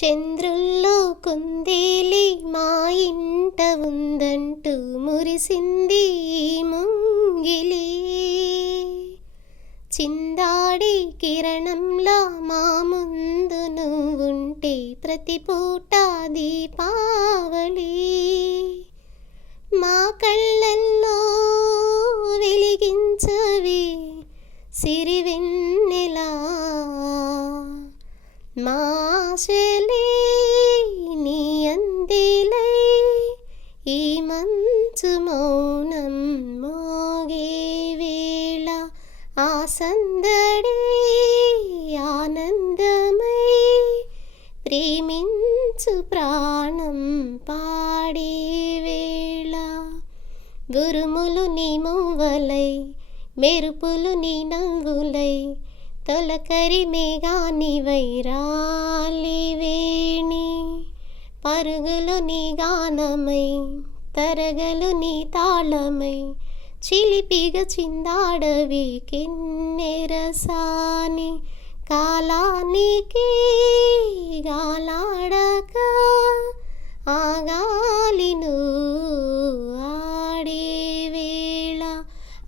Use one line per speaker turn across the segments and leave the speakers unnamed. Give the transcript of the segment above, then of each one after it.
చంద్రుల్లో కుందేలి మా ఇంట ఉందంటూ మురిసింది ముంగిలి. చిందాడి కిరణంలా మా ముందు ఉంటే ప్రతి పూట దీపావళి. మా కళ్ళల్లో వెలిగించవి సిరివెన్ మాశలే నీ అందిలై ఈ మంచు మౌనం మోగే వేళ ఆ సందడే ఆనందమై ప్రేమించు ప్రాణం పాడే వేళ. గురుములు నీ మువ్వలై మెరుపులు నీ నవ్వులై తొలకరి మేఘాని వైరాలి వేణి. పరుగులు నీ గానమై తరగలు నీ తాళమై చిలిపిగ చిందాడవి కిన్నెరసాని కాలానికి గాలాడక ఆగాలిను నువ్వు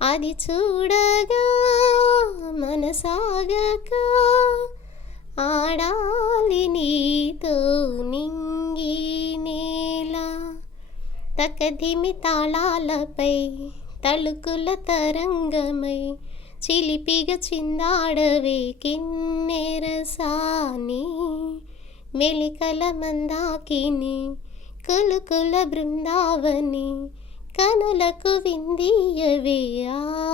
అది చూడగా మనసాగక ఆడాలి నీతో నింగి నేల. తకధిమి తాళాలపై తళుకుల తరంగమై చిలిపిగ చిందాడవే కిన్నెరసాని. మెలికల మందాకిని కులుకుల బృందావని కనులకు విందియవే. ఆ